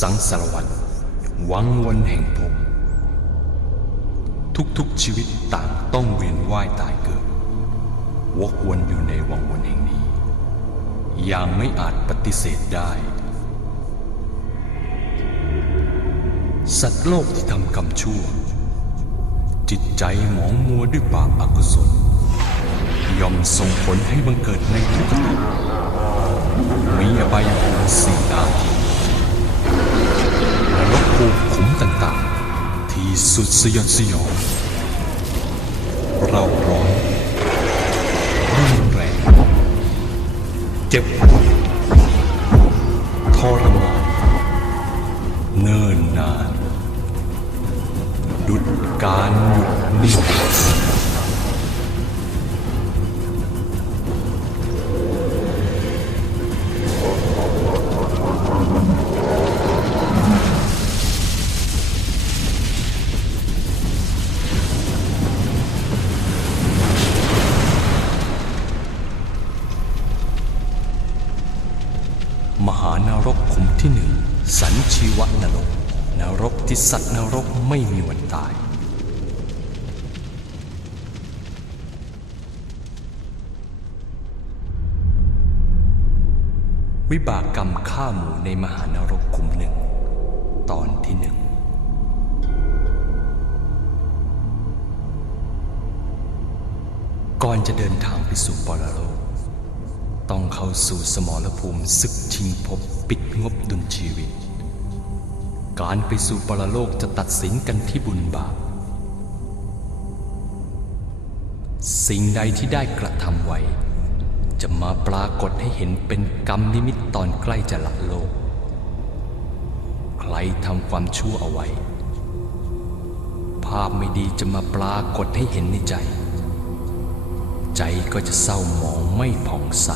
สังสารวัฏวังวนแห่งภพทุกๆชีวิตต่างต้องเวียนว่ายตายเกิดวกวนอยู่ในวังวนแห่งนี้อย่างไม่อาจปฏิเสธได้สัตว์โลกที่ทำกรรมชั่วจิตใจหมองมัวด้วยบาปอกุศลย่อมส่งผลให้บังเกิดในทุกขติมีอบายภูมิสี่อาทินรกภูมิขุมต่างๆที่สุดสยดสยองเราร้อนรุนแรงเจ็บปวดทรมานเนิ่นนานดุจการหยุดนิ่งมหานรกขุมที่หนึ่งสันชีวนรกนรกที่สัตว์นรกไม่มีวันตายวิบากกรรมฆ่าหมูในมหานรกขุมหนึ่งตอนที่หนึ่งก่อนจะเดินทางไปสู่ปรโลกต้องเข้าสู่สมรภูมิศึกชิงภพปิดงบดุลชีวิตการไปสู่ปรโลกจะตัดสินกันที่บุญบาปสิ่งใดที่ได้กระทำไว้จะมาปรากฏให้เห็นเป็นกรรมนิมิตตอนใกล้จะละโลกใครทำความชั่วเอาไว้ภาพไม่ดีจะมาปรากฏให้เห็นในใจใจก็จะเศร้าหมองไม่ผ่องใส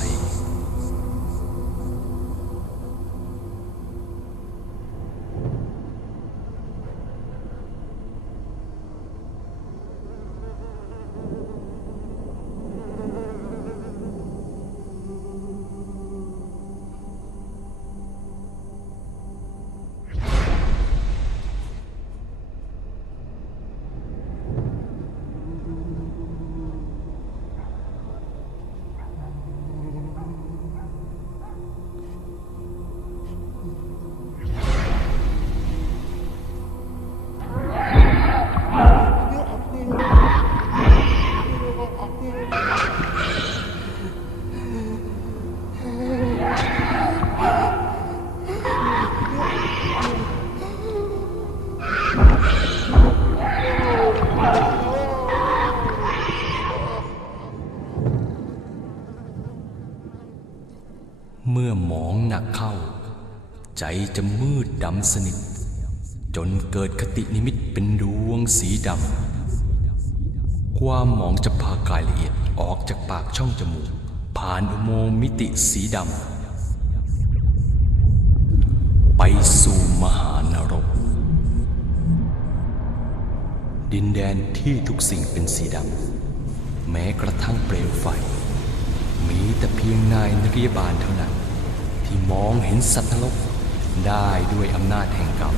เมื่อหมองหนักเข้าใจจะมืดดำสนิทจนเกิดคตินิมิตเป็นดวงสีดำความหมองจะพากายละเอียดออกจากปากช่องจมูกผ่านอุโมงค์มิติสีดำไปสู่มหานรกดินแดนที่ทุกสิ่งเป็นสีดำแม้กระทั่งเปลวไฟมีแต่เพียงนายนริยบาลเท่านั้นที่มองเห็นสัตว์นรกได้ด้วยอำนาจแห่งกรรม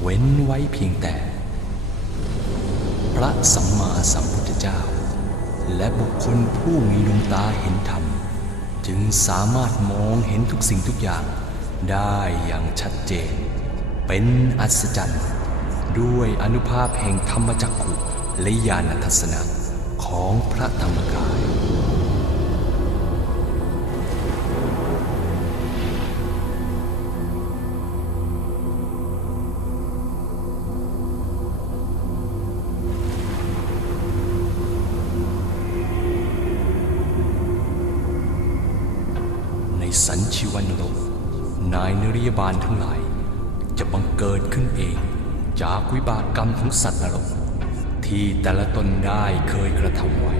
เว้นไว้เพียงแต่พระสัมมาสัมพุทธเจ้าและบุคคลผู้มีดวงตาเห็นธรรมจึงสามารถมองเห็นทุกสิ่งทุกอย่างได้อย่างชัดเจนเป็นอัศจรรย์ด้วยอานุภาพแห่งธรรมจักขุและญาณทัศนะของพระธรรมกายในสันชีวนรกนายนริยบาลทั้งหลายจะบังเกิดขึ้นเองจากวิบากกรรมของสัตว์นรกที่แต่ละตนได้เคยกระทำไว้